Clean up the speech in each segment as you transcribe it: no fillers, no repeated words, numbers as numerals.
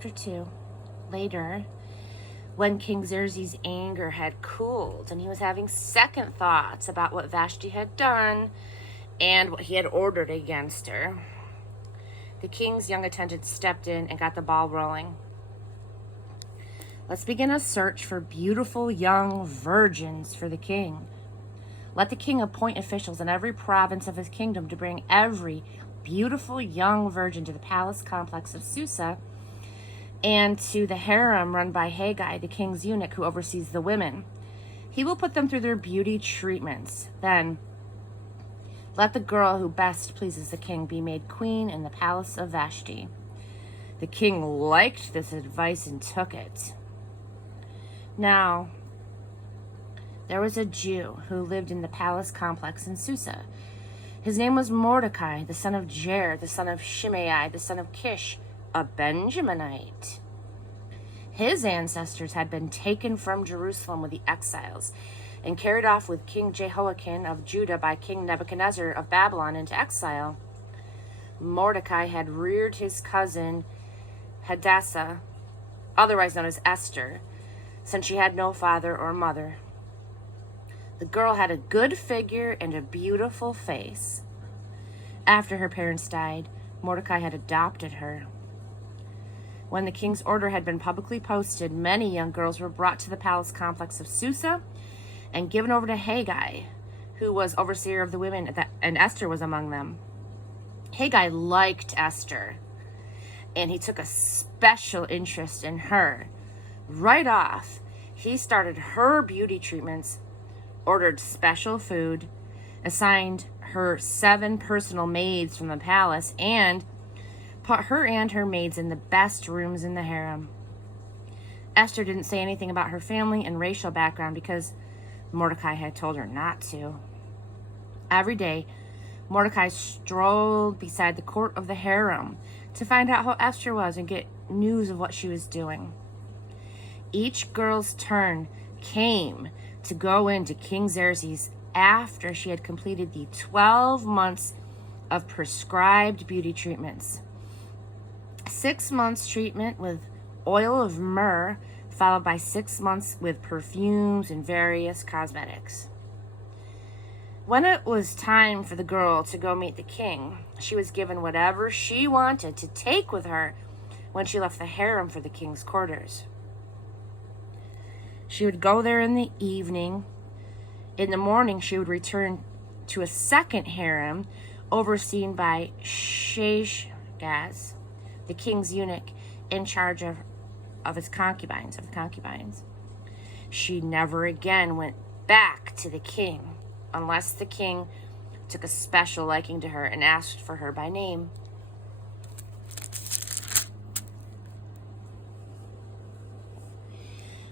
Chapter 2. Later, when King Xerxes' anger had cooled and he was having second thoughts about what Vashti had done and what he had ordered against her, the king's young attendant stepped in and got the ball rolling. Let's begin a search for beautiful young virgins for the king. Let the king appoint officials in every province of his kingdom to bring every beautiful young virgin to the palace complex of Susa and to the harem run by Haggai, the king's eunuch who oversees the women. He will put them through their beauty treatments. Then let the girl who best pleases the king be made queen in the palace of Vashti. The king liked this advice and took it. Now, there was a Jew who lived in the palace complex in Susa. His name was Mordecai, the son of Jair, the son of Shimei, the son of Kish, a Benjaminite. His ancestors had been taken from Jerusalem with the exiles and carried off with King Jehoiakim of Judah by King Nebuchadnezzar of Babylon into exile. Mordecai had reared his cousin Hadassah, otherwise known as Esther, since she had no father or mother. The girl had a good figure and a beautiful face. After her parents died, Mordecai had adopted her. When the king's order had been publicly posted, many young girls were brought to the palace complex of Susa and given over to Haggai, who was overseer of the women, and Esther was among them. Haggai liked Esther, and he took a special interest in her. Right off, he started her beauty treatments, ordered special food, assigned her 7 personal maids from the palace, and put her and her maids in the best rooms in the harem. Esther didn't say anything about her family and racial background because Mordecai had told her not to. Every day, Mordecai strolled beside the court of the harem to find out how Esther was and get news of what she was doing. Each girl's turn came to go into King Xerxes after she had completed the 12 months of prescribed beauty treatments. 6 months treatment with oil of myrrh, followed by 6 months with perfumes and various cosmetics. When it was time for the girl to go meet the king, she was given whatever she wanted to take with her when she left the harem for the king's quarters. She would go there in the evening. In the morning, she would return to a second harem overseen by Shashgaz, the king's eunuch in charge of the concubines. She never again went back to the king unless the king took a special liking to her and asked for her by name.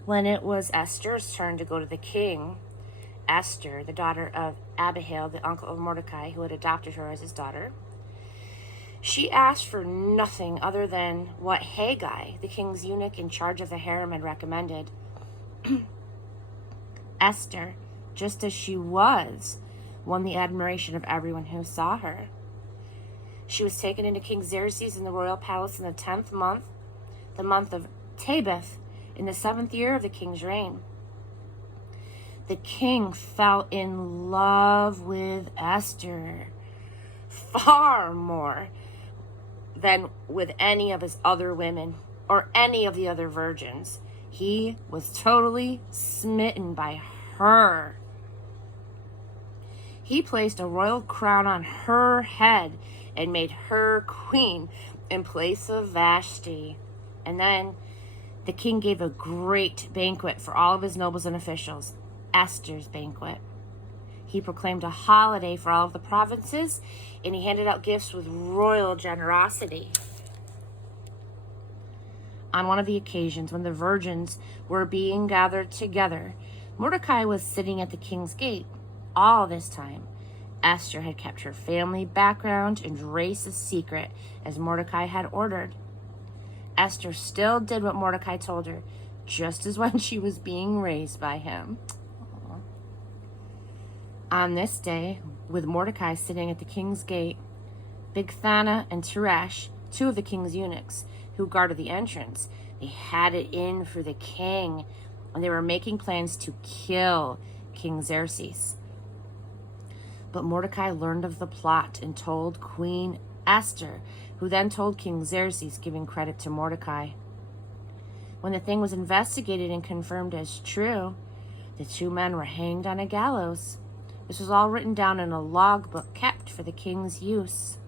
When it was Esther's turn to go to the king, Esther, the daughter of Abihail, the uncle of Mordecai, who had adopted her as his daughter, she asked for nothing other than what Haggai, the king's eunuch in charge of the harem, had recommended. Esther, just as she was, won the admiration of everyone who saw her. She was taken into King Xerxes in the royal palace in the 10th month, the month of Tabith, in the 7th year of the king's reign. The king fell in love with Esther far more than with any of his other women or any of the other virgins. He was totally smitten by her. He placed a royal crown on her head and made her queen in place of Vashti. And then the king gave a great banquet for all of his nobles and officials, Esther's banquet. He proclaimed a holiday for all of the provinces, and he handed out gifts with royal generosity. On one of the occasions when the virgins were being gathered together, Mordecai was sitting at the king's gate. All this time, Esther had kept her family background and race a secret, as Mordecai had ordered. Esther still did what Mordecai told her, just as when she was being raised by him. Aww. On this day, with Mordecai sitting at the king's gate, Bigthana and Teresh, 2 of the king's eunuchs, who guarded the entrance. They had it in for the king, and they were making plans to kill King Xerxes. But Mordecai learned of the plot and told Queen Esther, who then told King Xerxes, giving credit to Mordecai. When the thing was investigated and confirmed as true, the two men were hanged on a gallows. This was all written down in a logbook kept for the king's use.